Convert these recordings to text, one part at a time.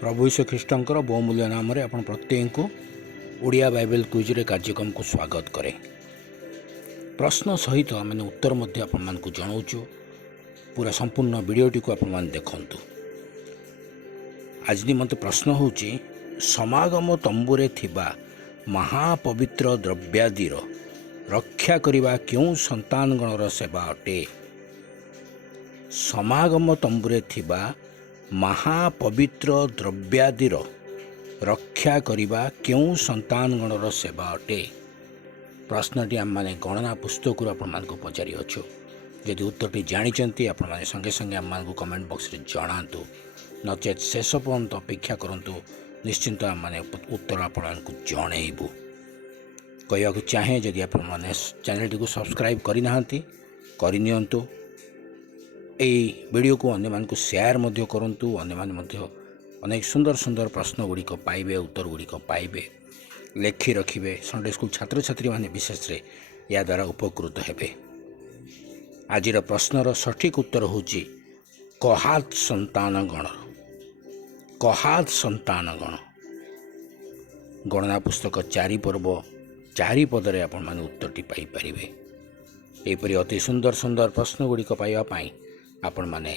प्रभु यीशु ख्रीष्टर बहुमूल्य नाम आपण प्रत्येक को ओडिया बाइबल क्विज कार्यक्रम को स्वागत करें। प्रश्न सहित मैंने उत्तर मध्य आपण मान को जनाऊँ। पूरा संपूर्ण वीडियोटी को आपण देखु। आज निमंत प्रश्न होची समागम तंबुरे थिबा महापवित्र द्रव्यादिर रक्षा करिबा क्यों संतान गणर सेवा अटे। समागम तंबुरे थिबा महापवित्र द्रव्यादिर रक्षा करिबा क्यों संतान गणर सेवा अटे। प्रश्नटी आम मैंने गणना पुस्तक आपण को पचारि अच्छु। यदि उत्तरटी जानी आपण मैंने संगे संगे आम कमेंट बॉक्स रे जणातु, नचेत शेष पर्यंत अपेक्षा करंतु। निश्चिंत आम मैंने उत्तर आपण को जनइबू। कहवाक चाहे जदि आपण मैंने चैनल को सब्सक्राइब करनियंतु। यही वीडियो को अन्य मान को शेयर मध्य करंतु। अन्य मान मध्य अनेक सुंदर सुंदर प्रश्न गुड़िक पाइबे, उत्तर गुड़िक पाइबे, लेखि रखिबे। संडे स्कूल छात्र छात्री माने विशेष रे या द्वारा उपकृत हेबे। आजिर प्रश्नर सठिक उत्तर होची कहात संतान गण। कहात संतान गण गणना पुस्तक 4 पर्व 4 पदरे आपण माने उत्तरटी पाई परिबे। एपरि अति सुंदर सुंदर प्रश्न गुड़िक पाइबा पाई आपण माने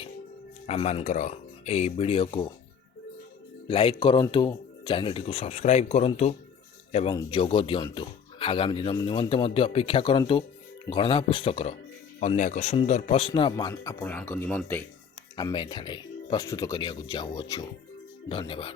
आमनकर ए वीडियो को लाइक करंतु, चैनल को सब्सक्राइब करंतु एवं जोग दियंतु। आगामी दिन निमंते मध्य अपेक्षा करंतु। गणना पुस्तकर अन्य एक सुंदर प्रश्न आपण निमंते आमे एठारे प्रस्तुत करिया जाऊँ। धन्यवाद।